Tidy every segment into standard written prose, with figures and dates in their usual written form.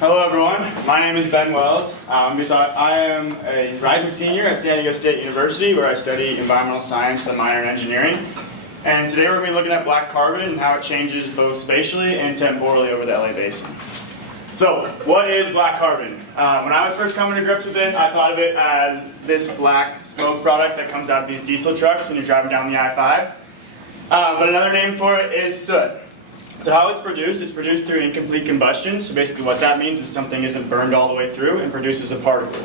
Hello everyone, my name is Ben Wells. I am a rising senior at San Diego State University where I study environmental science with a minor in engineering. And today we're going to be looking at black carbon and how it changes both spatially and temporally over the LA Basin. So, what is black carbon? When I was first coming to grips with it, I thought of it as this black smoke product that comes out of these diesel trucks when you're driving down the I-5. But another name for it is soot. So how it's produced through incomplete combustion. So basically what that means is something isn't burned all the way through and produces a particle.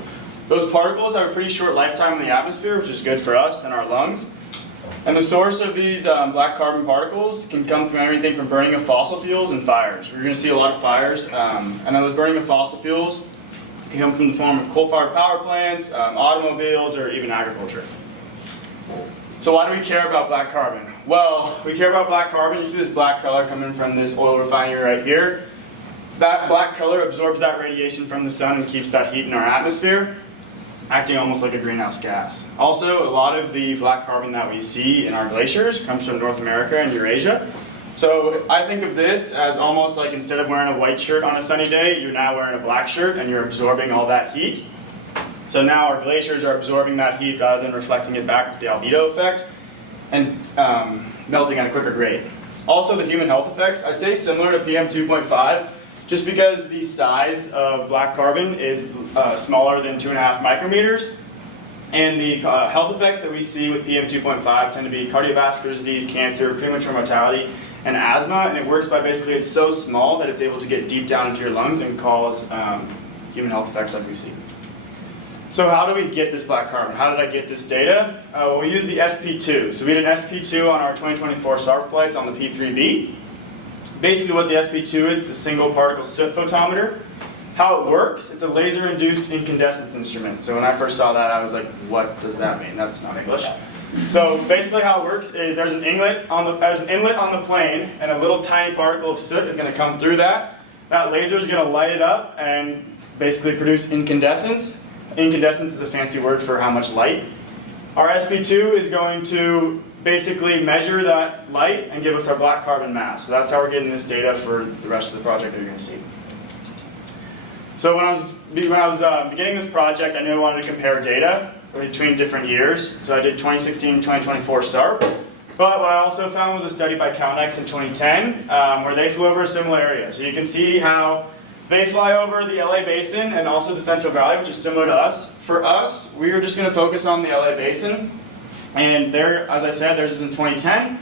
Those particles have a pretty short lifetime in the atmosphere, which is good for us and our lungs. And the source of these black carbon particles can come from everything from burning of fossil fuels and fires. We're going to see a lot of fires, and those burning of fossil fuels can come from the form of coal-fired power plants, automobiles, or even agriculture. So why do we care about black carbon? Well, we care about black carbon. You see this black color coming from this oil refinery right here. That black color absorbs that radiation from the sun and keeps that heat in our atmosphere, acting almost like a greenhouse gas. Also, a lot of the black carbon that we see in our glaciers comes from North America and Eurasia. So I think of this as almost like instead of wearing a white shirt on a sunny day, you're now wearing a black shirt and you're absorbing all that heat. So now our glaciers are absorbing that heat rather than reflecting it back with the albedo effect and melting at a quicker rate. Also the human health effects, I say similar to PM 2.5 just because the size of black carbon is smaller than 2.5 micrometers, and the health effects that we see with PM 2.5 tend to be cardiovascular disease, cancer, premature mortality, and asthma, and it works by basically it's so small that it's able to get deep down into your lungs and cause human health effects like we see. So how do we get this black carbon? How did I get this data? Well, we used the SP2. So we did an SP2 on our 2024 SARP flights on the P3B. Basically what the SP2 is, it's a single particle soot photometer. How it works, it's a laser-induced incandescence instrument. So when I first saw that, I was like, what does that mean? That's not English. So basically how it works is there's an inlet on the plane, and a little tiny particle of soot is going to come through that. That laser is going to light it up and basically produce incandescence. Incandescence is a fancy word for how much light. Our SP2 is going to basically measure that light and give us our black carbon mass. So that's how we're getting this data for the rest of the project that you're going to see. So when I was beginning this project, I knew I wanted to compare data between different years. So I did 2016 and 2024 SARP. But what I also found was a study by CalNex in 2010 where they flew over a similar area. So you can see how they fly over the LA Basin and also the Central Valley, which is similar to us. For us, we are just going to focus on the LA Basin. And there, as I said, theirs is in 2010.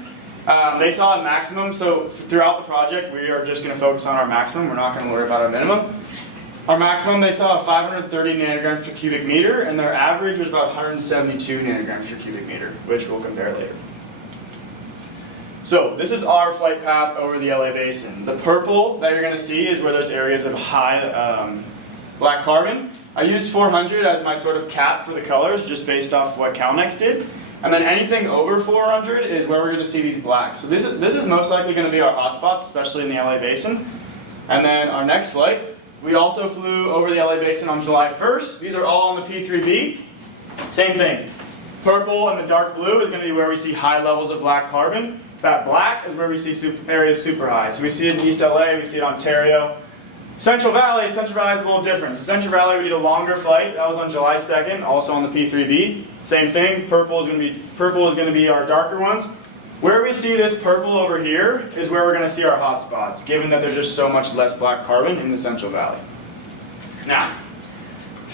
They saw a maximum, so throughout the project, we are just going to focus on our maximum. We're not going to worry about our minimum. Our maximum, they saw 530 nanograms per cubic meter, and their average was about 172 nanograms per cubic meter, which we'll compare later. So this is our flight path over the LA Basin. The purple that you're going to see is where there's areas of high black carbon. I used 400 as my sort of cap for the colors, just based off what CalNex did. And then anything over 400 is where we're going to see these blacks. So this is most likely going to be our hotspots, especially in the LA Basin. And then our next flight, we also flew over the LA Basin on July 1st. These are all on the P3B. Same thing. Purple and the dark blue is going to be where we see high levels of black carbon. That black is where we see areas super high. So we see it in East LA, we see it in Ontario. Central Valley is a little different. So Central Valley, we did a longer flight. That was on July 2nd, also on the P3B. Same thing, purple is going to be our darker ones. Where we see this purple over here is where we're going to see our hot spots, given that there's just so much less black carbon in the Central Valley. Now,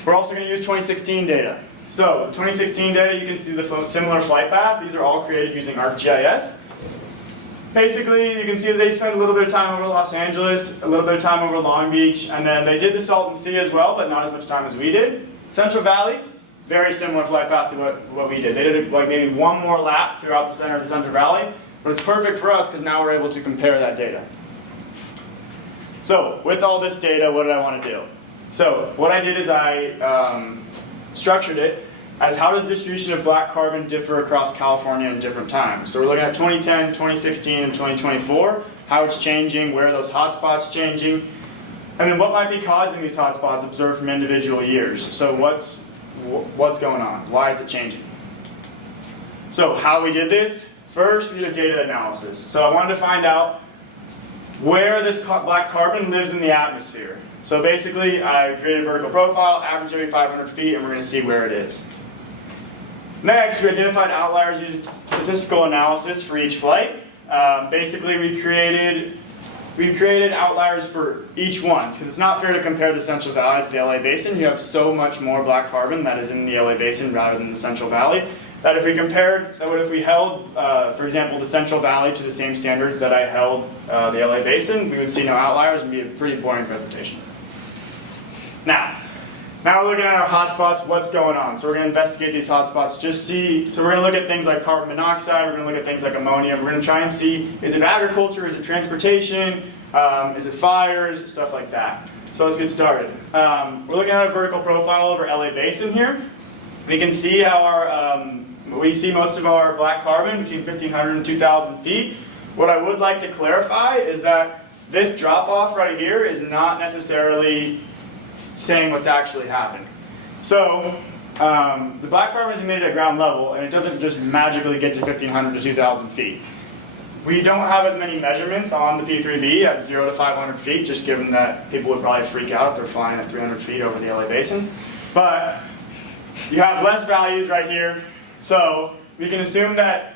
we're also going to use 2016 data. So 2016 data, you can see the similar flight path. These are all created using ArcGIS. Basically, you can see that they spent a little bit of time over Los Angeles, a little bit of time over Long Beach, and then they did the Salton Sea as well, but not as much time as we did. Central Valley, very similar flight path to what we did. They did like maybe one more lap throughout the center of the Central Valley, but it's perfect for us because now we're able to compare that data. So with all this data, what did I want to do? So what I did is I structured it as how does the distribution of black carbon differ across California in different times. So we're looking at 2010, 2016, and 2024, how it's changing, where are those hotspots changing, and then what might be causing these hotspots observed from individual years. So what's going on? Why is it changing? So how we did this, first we did a data analysis. So I wanted to find out where this black carbon lives in the atmosphere. So basically, I created a vertical profile, average every 500 feet, and we're going to see where it is. Next, we identified outliers using statistical analysis for each flight. Basically, we created outliers for each one, because it's not fair to compare the Central Valley to the LA Basin. You have so much more black carbon that is in the LA Basin rather than the Central Valley, that if we held, for example, the Central Valley to the same standards that I held the LA Basin, we would see no outliers and be a pretty boring presentation. Now we're looking at our hotspots, what's going on. So we're going to investigate these hotspots, so we're going to look at things like carbon monoxide, we're going to look at things like ammonia, we're going to try and see, is it agriculture, is it transportation, is it fires, stuff like that. So let's get started. We're looking at a vertical profile over LA Basin here. We can see how we see most of our black carbon between 1,500 and 2,000 feet. What I would like to clarify is that this drop off right here is not necessarily saying what's actually happening. So the black carbon is emitted at ground level, and it doesn't just magically get to 1,500 to 2,000 feet. We don't have as many measurements on the P3B at 0 to 500 feet, just given that people would probably freak out if they're flying at 300 feet over the LA Basin. But you have less values right here, so we can assume that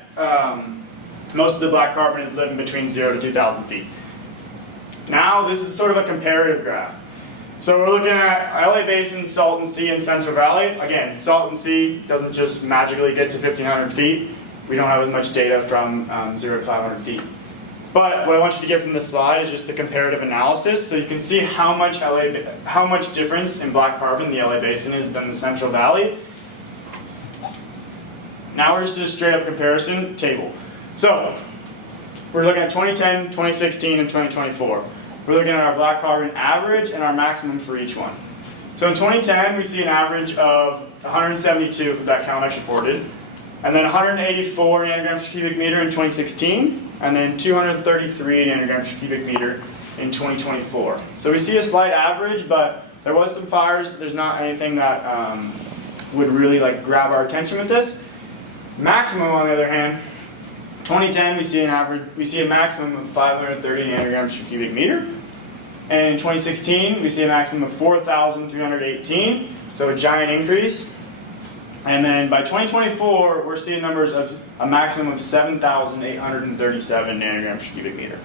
most of the black carbon is living between 0 to 2,000 feet. Now this is sort of a comparative graph. So we're looking at LA Basin, Salton Sea, and Central Valley. Again, Salton Sea doesn't just magically get to 1,500 feet. We don't have as much data from 0 to 500 feet. But what I want you to get from this slide is just the comparative analysis, so you can see how much difference in black carbon the LA Basin is than the Central Valley. Now we're just a straight up comparison table. So we're looking at 2010, 2016, and 2024. We're looking at our black carbon average and our maximum for each one. So in 2010, we see an average of 172 that CalMex reported, and then 184 nanograms per cubic meter in 2016, and then 233 nanograms per cubic meter in 2024. So we see a slight average, but there was some fires. There's not anything that would really grab our attention with this. Maximum, on the other hand, 2010 we see a maximum of 530 nanograms per cubic meter, and in 2016 we see a maximum of 4,318, so a giant increase. And then by 2024 we're seeing numbers of a maximum of 7,837 nanograms per cubic meter.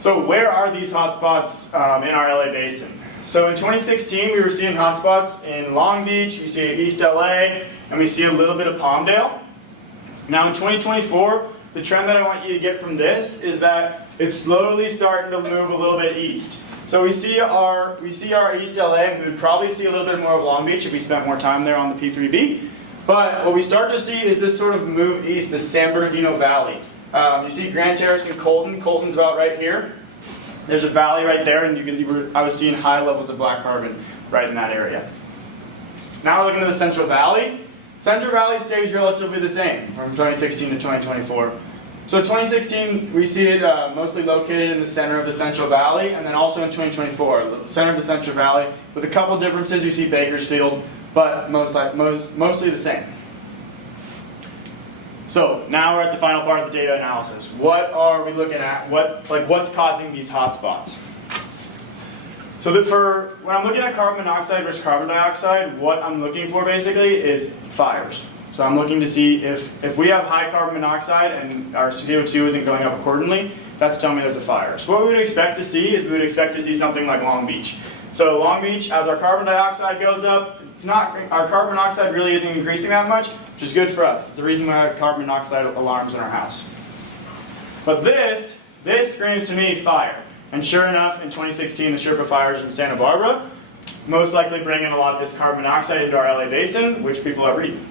So where are these hotspots in our LA Basin? So in 2016 we were seeing hotspots in Long Beach, we see East LA, and we see a little bit of Palmdale. Now in 2024, the trend that I want you to get from this is that it's slowly starting to move a little bit east. So we see our East LA, and we would probably see a little bit more of Long Beach if we spent more time there on the P3B. But what we start to see is this sort of move east, the San Bernardino Valley. You see Grand Terrace and Colton. Colton's about right here. There's a valley right there, and I was seeing high levels of black carbon right in that area. Now we're looking at the Central Valley. Central Valley stays relatively the same from 2016 to 2024. So 2016, we see it mostly located in the center of the Central Valley, and then also in 2024, the center of the Central Valley, with a couple differences. We see Bakersfield, but mostly the same. So now we're at the final part of the data analysis. What are we looking at? What's causing these hotspots? So when I'm looking at carbon monoxide versus carbon dioxide, what I'm looking for basically is fires. So I'm looking to see if we have high carbon monoxide and our CO2 isn't going up accordingly, that's telling me there's a fire. So what we would expect to see is we would expect to see something like Long Beach. So Long Beach, as our carbon dioxide goes up, our carbon monoxide really isn't increasing that much, which is good for us. It's the reason we have carbon monoxide alarms in our house. But this screams to me fire. And sure enough, in 2016, the Sherpa fires in Santa Barbara most likely bring in a lot of this carbon monoxide into our LA Basin, which people are breathing.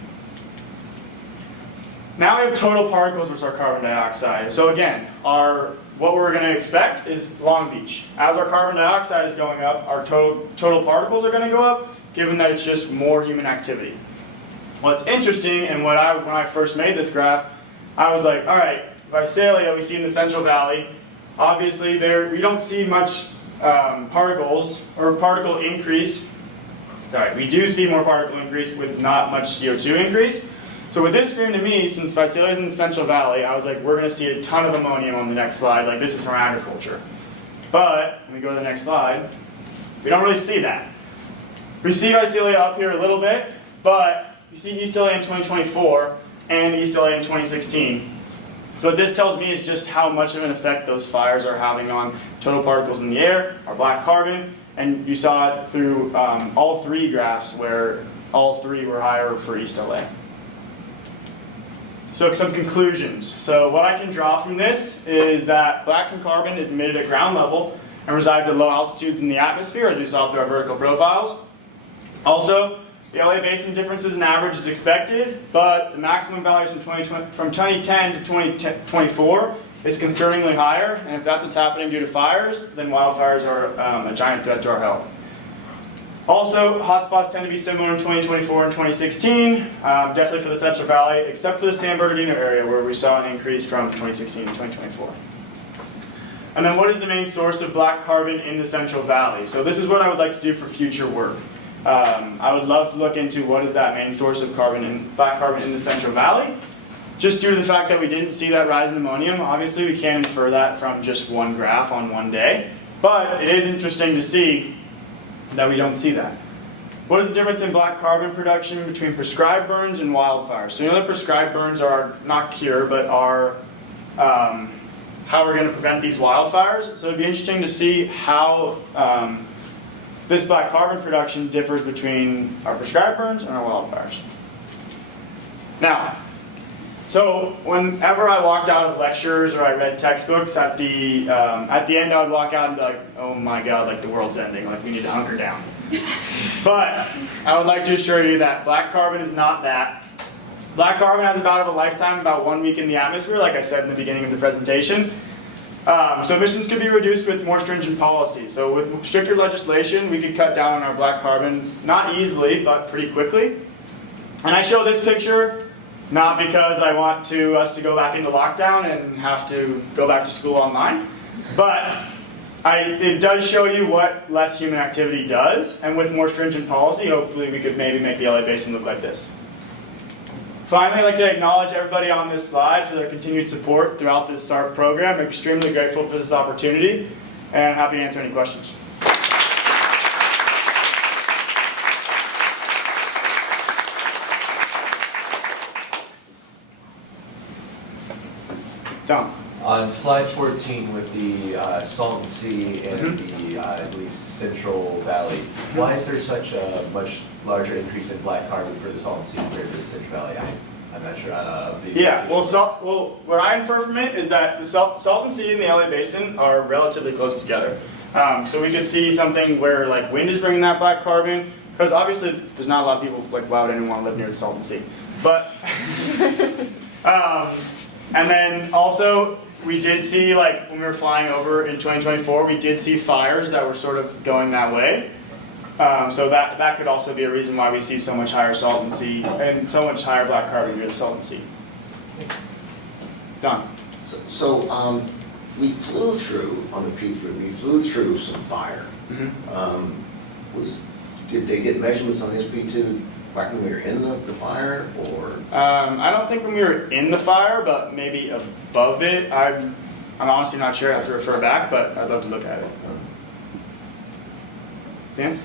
Now we have total particles, which is our carbon dioxide. So again, what we're going to expect is Long Beach. As our carbon dioxide is going up, our total particles are going to go up, given that it's just more human activity. What's interesting, and when I first made this graph, I was like, all right, Visalia we see in the Central Valley. Obviously, we don't see much particles or particle increase. Sorry, we do see more particle increase with not much CO2 increase. So what this screamed to me, since Visalia is in the Central Valley, I was like, we're going to see a ton of ammonium on the next slide. Like, this is from agriculture. But when we go to the next slide, we don't really see that. We see Visalia up here a little bit, but you see East LA in 2024 and East LA in 2016. So what this tells me is just how much of an effect those fires are having on total particles in the air, our black carbon, and you saw it through all three graphs where all three were higher for East LA. So some conclusions. So what I can draw from this is that black carbon is emitted at ground level and resides at low altitudes in the atmosphere, as we saw through our vertical profiles. Also, the LA Basin differences in average is expected, but the maximum values from 2010 to 2024 is concerningly higher, and if that's what's happening due to fires, then wildfires are a giant threat to our health. Also, hotspots tend to be similar in 2024 and 2016, definitely for the Central Valley, except for the San Bernardino area where we saw an increase from 2016 to 2024. And then what is the main source of black carbon in the Central Valley? So this is what I would like to do for future work. I would love to look into what is that main source of black carbon in the Central Valley. Just due to the fact that we didn't see that rise in ammonium, obviously we can't infer that from just one graph on one day. But it is interesting to see that we don't see that. What is the difference in black carbon production between prescribed burns and wildfires? So you know that prescribed burns are not cure, but are how we're going to prevent these wildfires. So it'd be interesting to see how this black carbon production differs between our prescribed burns and our wildfires. Now, so whenever I walked out of lectures or I read textbooks, at the end I would walk out and be like, oh my god, like the world's ending, like we need to hunker down. But I would like to assure you that black carbon is not that. Black carbon has about a lifetime, about 1 week in the atmosphere, like I said in the beginning of the presentation. So emissions could be reduced with more stringent policy. So with stricter legislation, we could cut down on our black carbon, not easily, but pretty quickly. And I show this picture not because I want us to go back into lockdown and have to go back to school online, but it does show you what less human activity does, and with more stringent policy, hopefully we could maybe make the LA Basin look like this. Finally, I'd like to acknowledge everybody on this slide for their continued support throughout this SARP program. I'm extremely grateful for this opportunity, and I'm happy to answer any questions. Done. On slide 14 with the Salton Sea and the, I believe, Central Valley, why is there such a much larger increase in black carbon for the Salton Sea compared to the Central Valley? I'm not sure. What I infer from it is that the Salton Sea and the LA Basin are relatively close together. So we could see something where like wind is bringing that black carbon, because obviously there's not a lot of people, like why would anyone want to live near the Salton Sea? But, and then also, we did see, like, when we were flying over in 2024, we did see fires that were sort of going that way. So that could also be a reason why we see so much higher Salton Sea and so much higher black carbon near the Salton Sea. Done. So we flew through, on the P3, we flew through some fire. Did they get measurements on SP2 back when we were in the fire, or? I don't think when we were in the fire, but maybe above it. I'm honestly not sure. I have to refer back, but I'd love to look at it. Dan?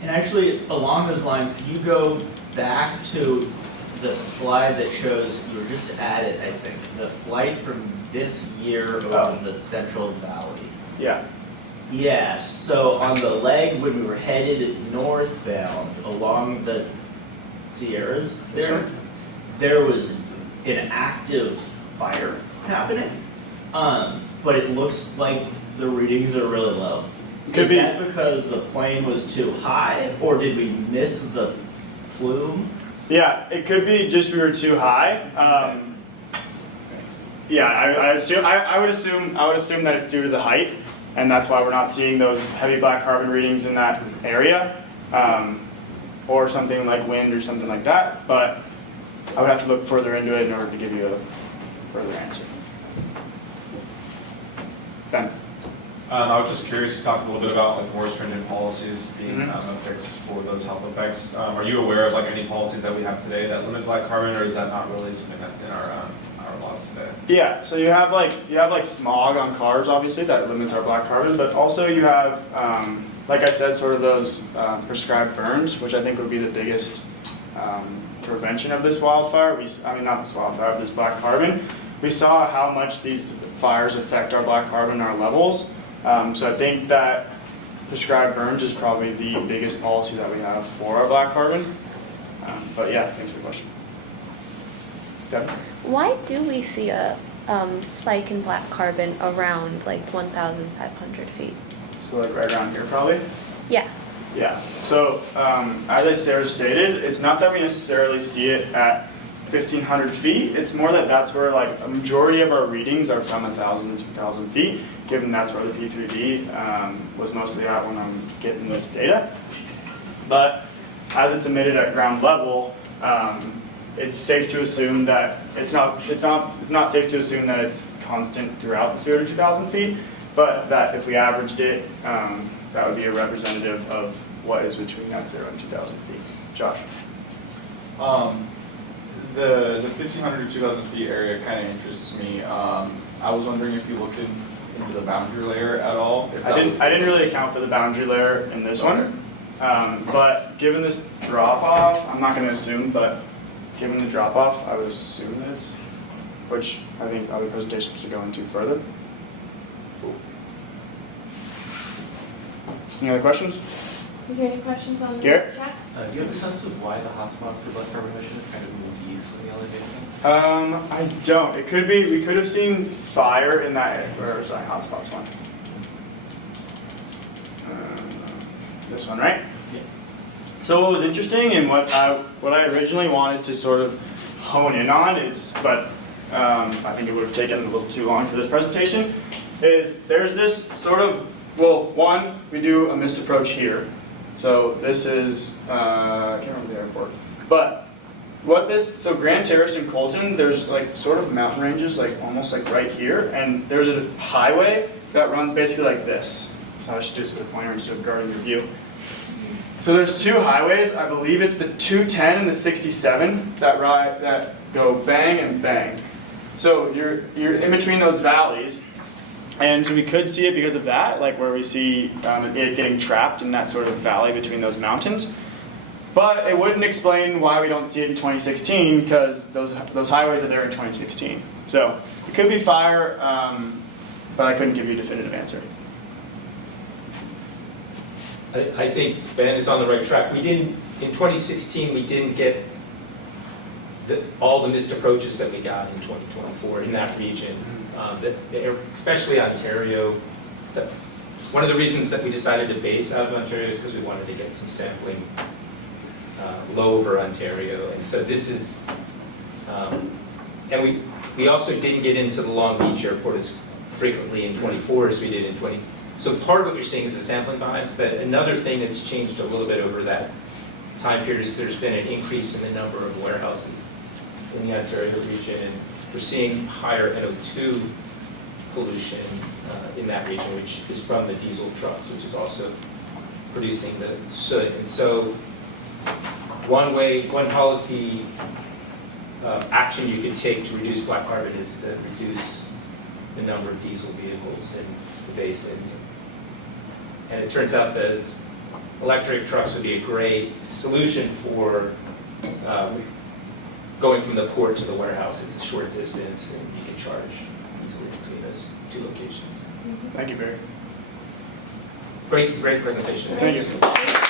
And actually, along those lines, can you go back to the slide that shows, you were just at it, I think, the flight from this year over the Central Valley? Yeah. Yes, so on the leg when we were headed northbound along the Sierras, there was an active fire happening, but it looks like the readings are really low. Is that because the plane was too high, or did we miss the plume? Yeah, it could be just we were too high. Yeah, I would assume that it's due to the height, and that's why we're not seeing those heavy black carbon readings in that area, or something like wind or something like that. But I would have to look further into it in order to give you a further answer. Ben. I was just curious, you talked a little bit about like more stringent policies being Mhm. a fix for those health effects. Are you aware of like any policies that we have today that limit black carbon, or is that not really something that's in our laws today? Yeah, so you have like smog on cars, obviously, that limits our black carbon, but also you have, like I said, sort of those prescribed burns, which I think would be the biggest prevention of this wildfire. I mean, not this wildfire, of this black carbon. We saw how much these fires affect our black carbon, our levels. So I think that prescribed burns is probably the biggest policy that we have for our black carbon. But yeah, thanks for the question. Devin? Why do we see a spike in black carbon around like 1,500 feet? So like right around here probably? Yeah. Yeah, so as I Sarah stated, it's not that we necessarily see it at 1,500 feet. It's more that that's where like a majority of our readings are from 1,000 to 2,000 feet, given that's where the P3D was mostly at when I'm getting this data. But as it's emitted at ground level, it's safe to assume that it's not safe to assume that it's constant throughout the 0 to 2,000 feet, but that if we averaged it, that would be a representative of what is between that 0 and 2,000 feet. Josh? The 1,500 to 2,000 feet area kind of interests me. I was wondering if you looked into the boundary layer at all. If I didn't really account for the boundary layer in this one, but given this drop off, I'm not going to assume, but given the drop off, I would assume that it's, which I think other presentations should go into further. Cool. Any other questions? Is there any questions on the Garrett? chat? Do you have a sense of why the hotspots for black carbon emission kind of moved east in the LA basin? I don't. It could be, we could have seen fire in that area. Where is that hotspots one? This one, right? Yeah. So what was interesting and what I originally wanted to sort of hone in on is, but I think it would have taken a little too long for this presentation, is there's this sort of, well, one, we do a missed approach here. So this is, I can't remember the airport, but what this, so Grand Terrace and Colton, there's like sort of mountain ranges, like almost like right here, and there's a highway that runs basically like this. So I should do this with a pointer instead of guarding your view. So there's two highways, I believe it's the 210 and the 67 that go bang and bang. So you're in between those valleys, and we could see it because of that, like where we see it getting trapped in that sort of valley between those mountains. But it wouldn't explain why we don't see it in 2016, because those highways are there in 2016. So it could be fire, but I couldn't give you a definitive answer. I think Ben is on the right track. In 2016, we didn't get all the missed approaches that we got in 2024 in that region, especially Ontario. One of the reasons that we decided to base out of Ontario is because we wanted to get some sampling low over Ontario. And so this is, and we also didn't get into the Long Beach airport as frequently in 24 as we did in 20. So part of what you're seeing is the sampling bias, but another thing that's changed a little bit over that time period is there's been an increase in the number of warehouses in the Ontario region, and we're seeing higher NO2 pollution in that region, which is from the diesel trucks, which is also producing the soot. And so one policy action you could take to reduce black carbon is to reduce the number of diesel vehicles in the basin. And it turns out that electric trucks would be a great solution for going from the port to the warehouse. It's a short distance, and you can charge easily between those two locations. Thank you, Barry. Great presentation. Thank you.